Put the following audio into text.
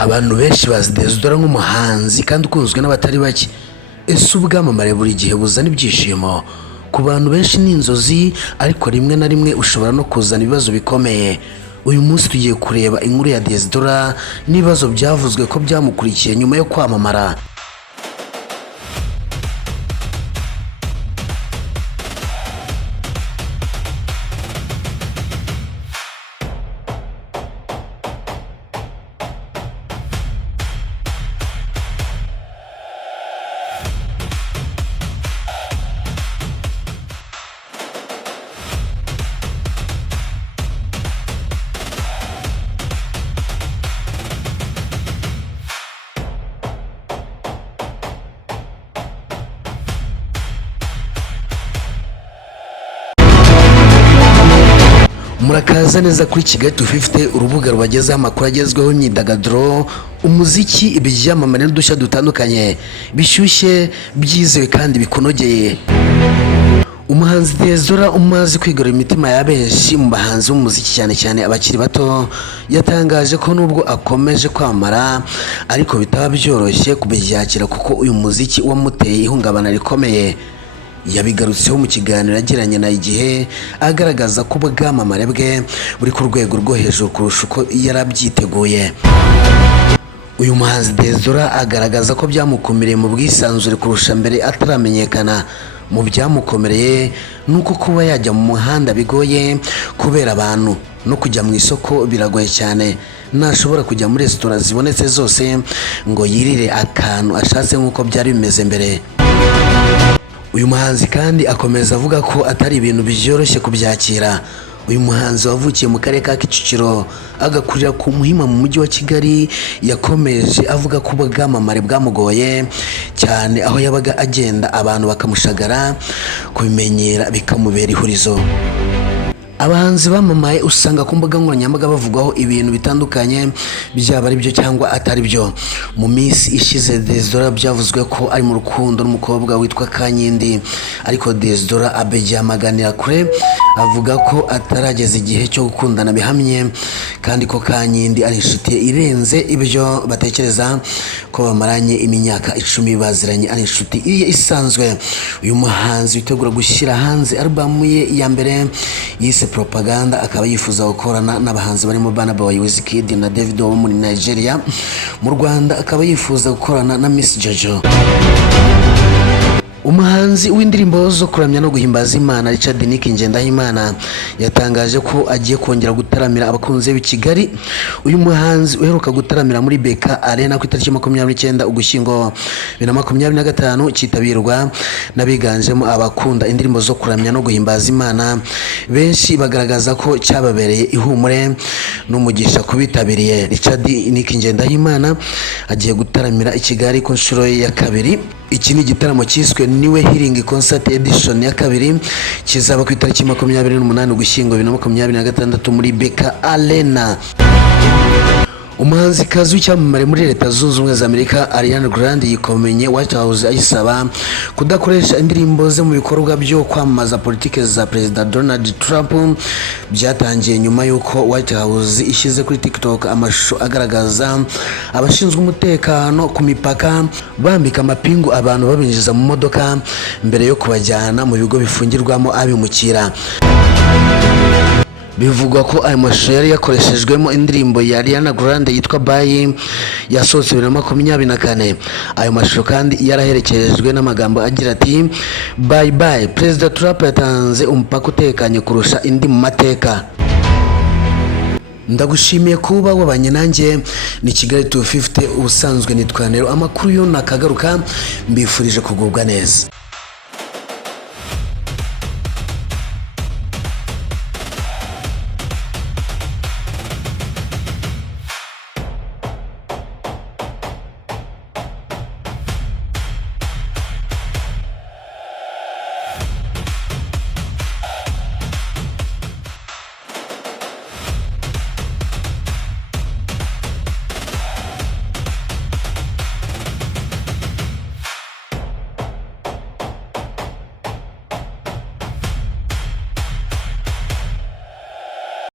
Abantu benshi bazi Diez nk'umuhanzi kandi ukunzwe n'abatari bake. Ese ubwamamare buri gihe buzana ibyishimo? Ku bantu benshi ni inzozi, ariko rimwe na rimwe ushobora no kuzana ibibazo bikomeye. Uyu munsi tugiye kureba inkuru ya Diez n'ibibazo byavuzwe ko byamukurikiye nyuma yo kwamamara. Murakaza neza kuri Kigali to 50, urubuga rubagezaho amakuru agezweho, imyidagaduro, umuziki, ibyamamare n'udushya dutandukanye bishyushye, byizewe kandi bikunogeye. Umuhanzi Diez umaze kwigarurira imitima ya benshi mu bahanzi b'umuziki, cyane cyane abakiri bato, yatangaje ko nubwo akomeje kwamara ariko bitaba byoroshye kubyakira kuko uyu muziki wamuteye ihungabana rikomeye. Yabigarutseho mu kiganiro yagiranye na Igihe, agaragaza ko ubwamamare bwe buri ku rwego rwo hejuru kurusha uko yarabyiteguye. Uyu muhanzi Diez agaragaza ko byamukomereye mu bwisanzure kurusha mbere ataramenyekana. Mu byamukomereye nuko kuba yajya mu muhanda bigoye kubera abantu, no kujya mu isoko biragoye cyane. Ntashobora kujya muri resitora zibonetse zose ngo yirire akantu ashatse nk'uko byari bimeze mbere. Uyu muhanzi kandi akomeza avuga ko atari ibintu byoroshye kubyakira. Uyu muhanzi wavukiye mu karere ka Kicukiro agakurira ku Muhima mu mujyi wa Kigali, yakomeje avuga ko ubwamamare bwamugoye cyane, aho yabaga agenda abantu bakamushagara, kubimenyera bikamubera ihurizo. Abahanzi bamamaye usanga ku mbuga nkoranyambaga bavugwaho ibintu bitandukanye, byaba ari byo cyangwa atari byo. Mu minsi ishize Diez byavuzwe ko ari mu rukundo n'umukobwa witwa Kankindi, ariko Diez abyamaganira kure, avuga ko atarageza igihe cyo gukundana bihamye, kandi ko Kankindi ari inshuti irenze ibyo batekereza, ko bamaranye imyaka 10 baziranye, ari inshuti iye isanzwe. Uyu muhanzi witegura gushyira hanze album ye ya mbere yise Propaganda, akaba yifuza gukorana n'abahanzi barimo Burna Boy, Wizkid na David wo muri Nigeria. Mu Rwanda akaba yifuza gukorana na Miss Jojo. Umuhanzi w'indirimbo zo kuramya no guhimbaza Imana Richard Ngendahimana yatangaje ko agiye kongera gutaramira abakunzi b'i Kigali. Uyu muhanzi uheruka gutaramira muri Beka Arena ku itariki 29 Ugushyingo 2025 cyitabirwa n'abiganjemo abakunda indirimbo zo kuramya no guhimbaza Imana. Benshi bagaragaza ko cyababereye ihumure n'umugisha kubitabiriye. Richard Ngendahimana agiye gutaramira i Kigali ku nshuro ya kabiri. Iki ni igitaramo cyiswe Niwe Healing Concert Edition ya kabiri, kizaba ku itariki 28 Ugushyingo 2026 muri Beka Arena. Umuhanzi kazi w'icyamamare muri Leta Zunze Ubumwe za Amerika Ariana Grande yikomenye White House ayisaba kudakoresha indirimbo ze mu bikorwa byo kwamamaza politike za Perezida Donald Trump. Byatangiye nyuma y'uko White House ishyize kuri TikTok amashusho agaragaza abashinzwe umutekano ku mipaka bambika amapingu abantu babinjiza mu modoka mbere yo kubajyana mu bigo bifungirwamo abimukira. Bivugwa ko ayo mashusho yari yakoreshejwemo indirimbo ya Ariana Grande yitwa Bye, yasohotse 2024. Ayo mashusho kandi yaraherekejwe n'amagambo agira ati bye bye, Perezida Trump yatanze umupaka utekanye kurusha indi mu mateka. Ndagushimiye kuba wabanye nanjye. Ni Kigali to 50, ubusanzwe nitwa Nero. Amakuru yo nakagaruka, mbifurije kugubwa neza.